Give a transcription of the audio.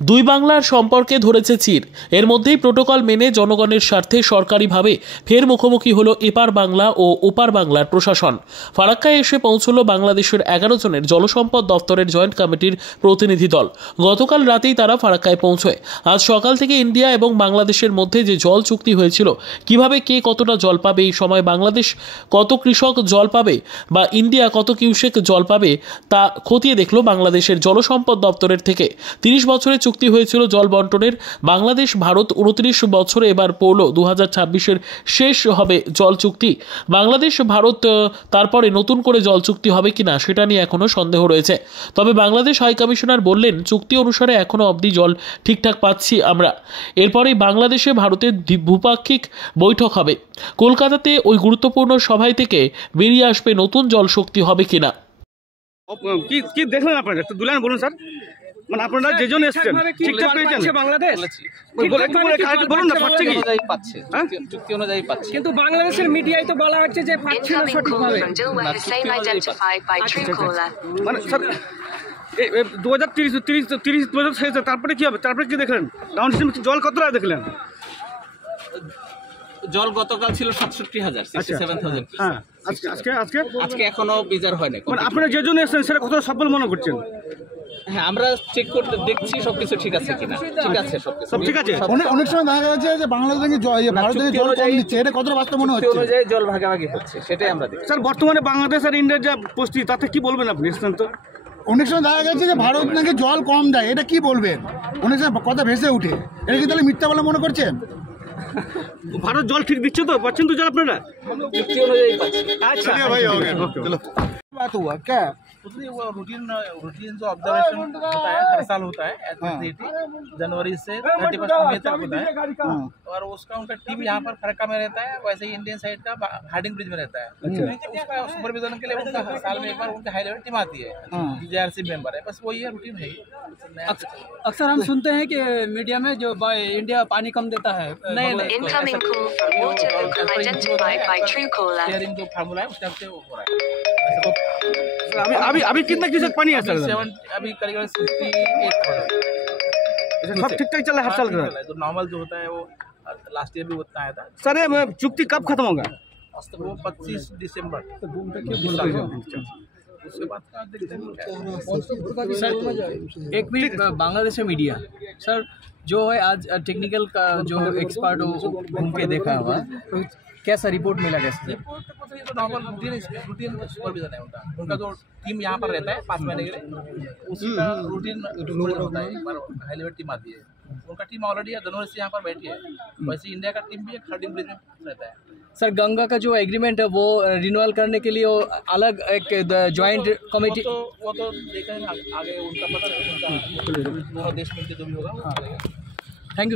দুই বাংলার সম্পর্কে ধরেছে চির। এর মধ্যেই প্রোটোকল মেনে জনগণের স্বার্থে সরকারিভাবে ফের মুখোমুখি হলো এপার বাংলা ও ওপার বাংলার প্রশাসন। ফারাক্কায় এসে পৌঁছল বাংলাদেশের 11 জনের জলসম্পদ দপ্তরের জয়েন্ট কমিটির প্রতিনিধি দল। গতকাল রাতেই তারা ফারাক্কায় পৌঁছয়। আজ সকাল থেকে ইন্ডিয়া এবং বাংলাদেশের মধ্যে যে জল চুক্তি হয়েছিল, কিভাবে কে কতটা জল পাবে, এই সময় বাংলাদেশ কত কৃষক জল পাবে বা ইন্ডিয়া কত কিউসেক জল পাবে, তা খতিয়ে দেখল বাংলাদেশের জলসম্পদ দপ্তরের থেকে। 30 বছরের চুক্তি হয়েছিল জল বন্টনের। বাংলাদেশ ভারত 29 বছরে এবার পড়ল 2026-এর শেষ হবে জল চুক্তি। বাংলাদেশ ভারত তারপরে নতুন করে জল চুক্তি হবে কিনা সেটা নিয়ে এখনো সন্দেহ রয়েছে। তবে বাংলাদেশ হাই কমিশনার বললেন, চুক্তি অনুসারে এখনো অবধি জল ঠিকঠাক পাচ্ছি আমরা। এরপরেই বাংলাদেশে ভারতের দ্বিপাক্ষিক বৈঠক হবে। কলকাতাতে ওই গুরুত্বপূর্ণ সভায় থেকে বেরিয়ে আসবে নতুন জল শক্তি হবে কিনা। কি কি দেখলেন আপনারা? একটু দুলান বলুন স্যার। মানে আপনারা যেজন এসেছেন ঠিকঠাক পেয়েছেন? বাংলাদেশ বলুন না, পাচ্ছে কি? পাচ্ছে, চুক্তি অনুযায়ী পাচ্ছে। কিন্তু বাংলাদেশের মিডিয়ায় তো বলা হচ্ছে যে পাচ্ছে না সঠিকভাবে। মানে স্যার 2030 শেষ, তারপরে কি হবে? তারপরে কি দেখলেন? ডাউনস্ট্রিম জল কতটা দেখলেন? জল গতকাল ছিল 67,000, 67,000। হ্যাঁ, আজকে আজকে আজকে এখনো বিজার হয় না। মানে আপনারা যেজন এসেছেন সেটা কতটা সফল মনে করছেন? হ্যাঁ, আমরা চেক করতে দেখছি সবকিছু ঠিক আছে কিনা। ঠিক আছে, সব ঠিক আছে। অনেক সময় দেখা যাচ্ছে যে বাংলাদেশ থেকে ভারত থেকে জল কম দিচ্ছে, এটা কতটা বাস্তব মনে হচ্ছে? অনুযায়ী জল ভাগাভাগি হচ্ছে, সেটাই আমরা দেখছি। স্যার বর্তমানে বাংলাদেশ আর ইন্ডিয়ার যা পরিস্থিতি, তাতে কি বলবেন আপনি? এসেছেন তো, অনেক সময় দেখা যাচ্ছে যে ভারত নাকি জল কম দেয়, এটা কি বলবেন? অনেক সময় কথা ভেসে উঠে, এটা কি তাহলে মিথ্যা বলে মনে করছেন? ভারত জল ঠিক দিচ্ছে তো? পাচ্ছেন তো জল আপনারা? চুক্তি অনুযায়ী পাচ্ছি। আচ্ছা बात हुआ क्या? वो रूटीन जो ऑब्जर्वेशन होता है, हर साल होता है जनवरी से 31 मई तक होता है। और उसका उनका टीम यहाँ पर फरक्का में रहता है, वैसे ही इंडियन साइड का हार्डिंग ब्रिज में रहता है। उसका सुपरविजन के लिए उनका साल में एक बार उनका हाई लेवल टीम आती है, JRC मेंबर है, बस वही है, रूटीन है। अक्सर हम सुनते हैं कि मीडिया में जो इंडिया पानी कम देता है। नहीं, शेयरिंग जो फार्मूला है उस टाइप से वो हो रहा है। अभी कितना क्यूसेक पानी है सर? अभी करीब 68 हो रहा है। सब ठीक ठाक चल रहा है हर साल का? जो नॉर्मल जो होता है वो लास्ट ईयर भी उतना आया था। सर ये चुक्ति कब खत्म होगा? वो 25 दिसंबर। उसके बाद का देखते हैं। एक मिनट, बांग्लादेश मीडिया सर जो है आज टेक्निकल का जो एक्सपर्ट घूम के देखा हुआ, तो कैसा रिपोर्ट मिला? कैसे रिपोर्ट तो नॉर्मल रूटीन सुपरविजन है उनका जो टीम यहाँ पर रहता है 5 महीने के लिए, उसी का रूटीन होता है। एक बार हाई लेवल टीम आती है, उनका टीम ऑलरेडी जनवरी से यहाँ पर बैठी है। वैसे इंडिया का टीम भी एक हार्डिंग ब्रिज में रहता है। सर गंगा का जो एग्रीमेंट है वो रिन्यूअल करने के लिए वो अलग एक ज्वाइंट कमेटी, वो तो देखेंगे आगे, उनका पता है, उनका दोनों देश मिलकर जो भी होगा। Thank you.